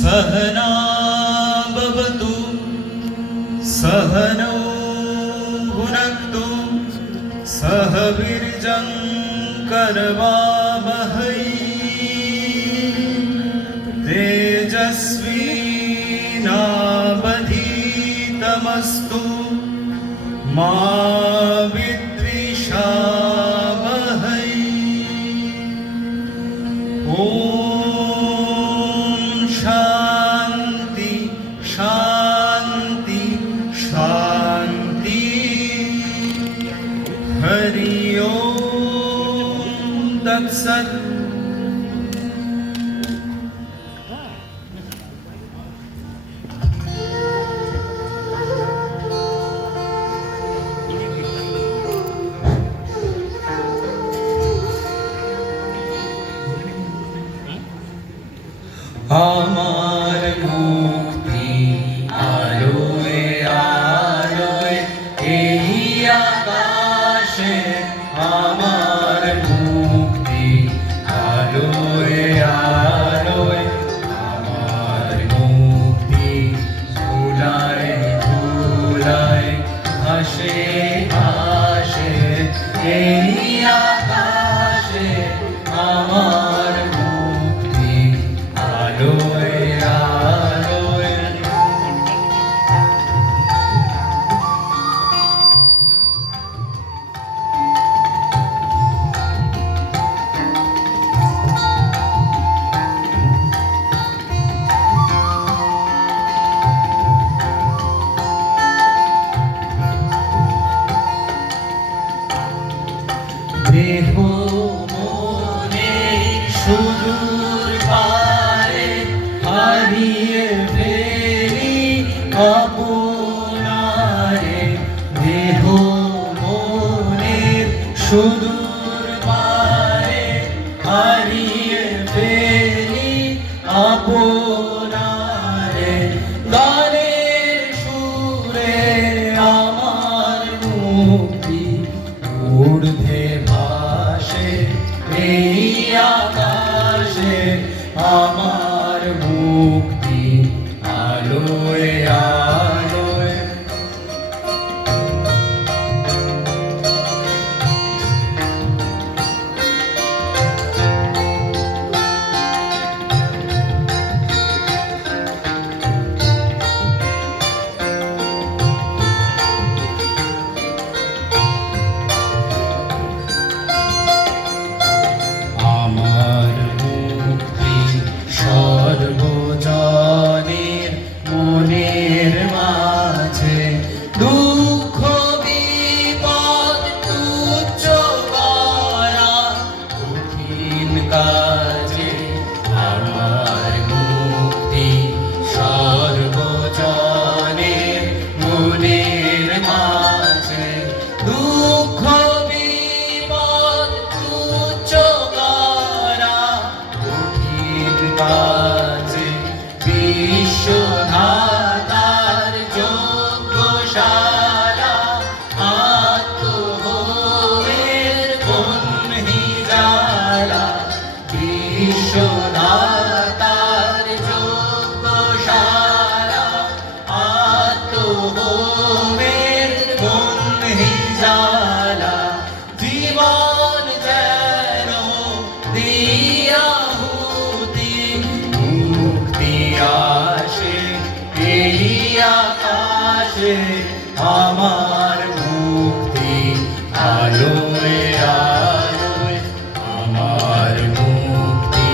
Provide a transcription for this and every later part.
सहना भवतु सहनौ भुनक्तु सह वीर्यं करवावहै तेजस्विनावधीतमस्तु मा विद्विषावहै। ॐ शान्ति शान्ति शान्ति। हरि ओम तत्सत्। আমার মুক্তি আলোয় আলোয় এই আকাশে, আমার মুক্তি আলোয় আলোয়, আমার মুক্তি ধুলায় ধুলায় ভাসে ভাসে এই আকাশে, আমার মুক্তি আলোয় আলোয়। দেহ মনে সুদূর পারে হারিয়ে ফেলি আপনারে, দেহ মনে সুদূর পারে হারিয়ে ফেলি আপনারে, গানের সুরে আমার মুক্তি ঊর্ধ্বে ভাসে এই আকাশে, আমার মুক্তি আলোয় আলোয়। আমার মুক্তি সর্বজনের মনের মাঝে, দুঃখ বিপদ তুচ্ছ করা কঠিন কাজে, আমার মুক্তি সর্বজনের মনের মাঝে, দুঃখ বিপদ তুচ্ছ করা কঠিন কাজে, বিশ্বধাতার যজ্ঞশালা আত্মভোগের বহ্নি জ্বালা, বিশ্বধাতার যজ্ঞশালা আত্মভোগের বহ্নি জ্বালা, জীবন যেন দিয়াহুতি মুক্তি আসে এই আকাশে, আমার মুক্তি আলোয় আলোয়, আমার মুক্তি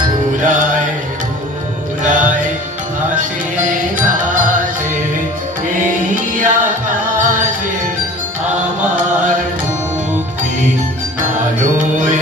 ধুলায় ধুলায় ভাসে ভাসে এই আকাশে, আমার মুক্তি আলোয়